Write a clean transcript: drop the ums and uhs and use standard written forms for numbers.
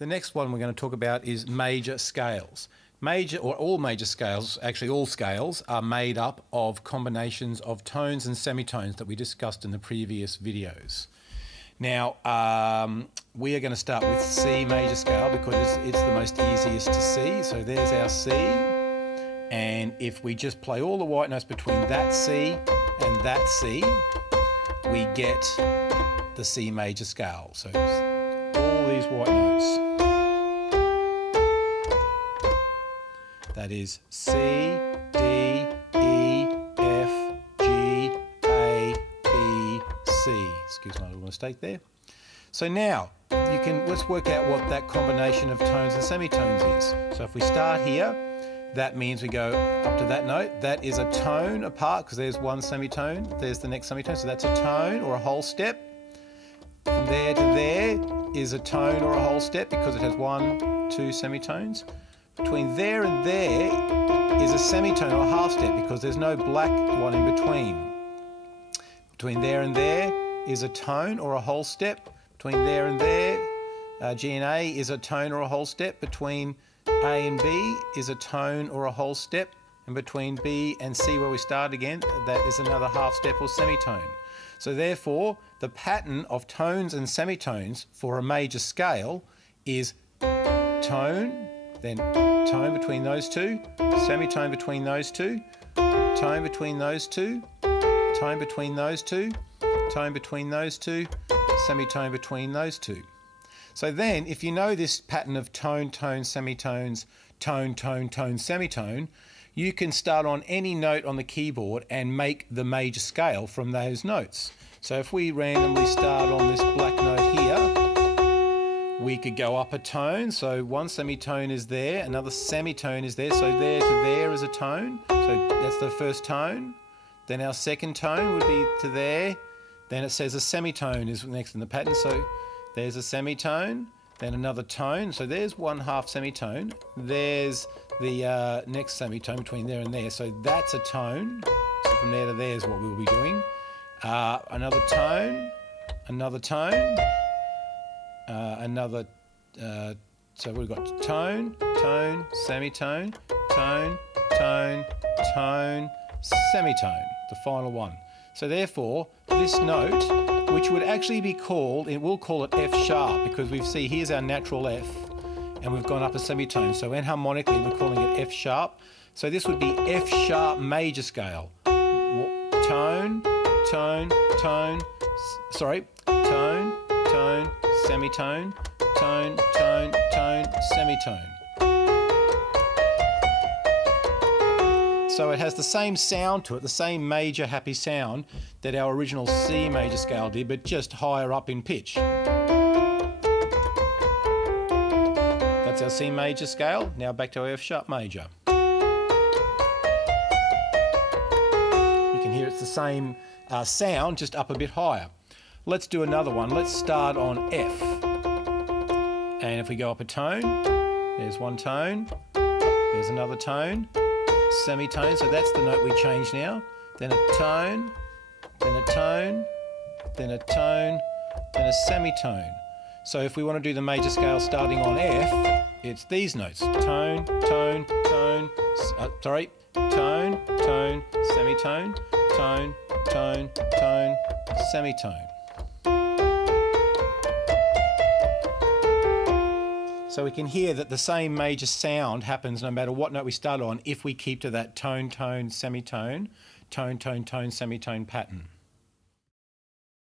The next one we're going to talk about is major scales. Major, or all major scales, actually all scales, are made up of combinations of tones and semitones that we discussed in the previous videos. Now, we are going to start with C major scale because it's the most easiest to see. So there's our C. And if we just play all the white notes between that C and that C, we get the C major scale. So all these white notes. That is C, D, E, F, G, A, B, C. Excuse my little mistake there. So now, let's work out what that combination of tones and semitones is. So if we start here, that means we go up to that note. That is a tone apart because there's one semitone. There's the next semitone. So that's a tone or a whole step. From there to there is a tone or a whole step because it has 1, 2 semitones. Between there and there is a semitone or a half step because there's no black one in between. Between there and there is a tone or a whole step. Between there and there, G and A is a tone or a whole step. Between A and B is a tone or a whole step. And between B and C, where we start again, that is another half step or semitone. So therefore, the pattern of tones and semitones for a major scale is tone, then tone between those two, semitone between those two, tone between those two, tone between those two, tone between those two, semitone between those two. So then, if you know this pattern of tone, tone, semitones, tone, tone, tone, semitone, you can start on any note on the keyboard and make the major scale from those notes. So if we randomly start on this black note here, we could go up a tone, so one semitone is there, another semitone is there, so there to there is a tone, so that's the first tone. Then our second tone would be to there, then it says a semitone is next in the pattern, so there's a semitone, then another tone, so there's one half semitone, there's the next semitone between there and there, so that's a tone, so from there to there is what we'll be doing. Another tone, another tone, so we've got tone, tone, semitone, tone, tone, tone, semitone, the final one. So therefore, this note, which would actually be called, we'll call it F sharp, because we see here's our natural F, and we've gone up a semitone. So enharmonically, we're calling it F sharp. So this would be F sharp major scale. Tone, tone, tone, sorry, tone, tone, semitone, tone, tone, tone, semitone. So it has the same sound to it, the same major happy sound that our original C major scale did, but just higher up in pitch. That's our C major scale. Now back to our F sharp major. You can hear it's the same sound, just up a bit higher. Let's do another one. Let's start on F. And if we go up a tone, there's one tone, there's another tone, semitone, so that's the note we change now. Then a tone, then a tone, then a tone, then a semitone. So if we want to do the major scale starting on F, it's these notes. Tone, tone, tone, tone, tone, semitone, tone, tone, tone, semitone. So we can hear that the same major sound happens no matter what note we start on if we keep to that tone, tone, semitone, tone, tone, tone, semitone pattern.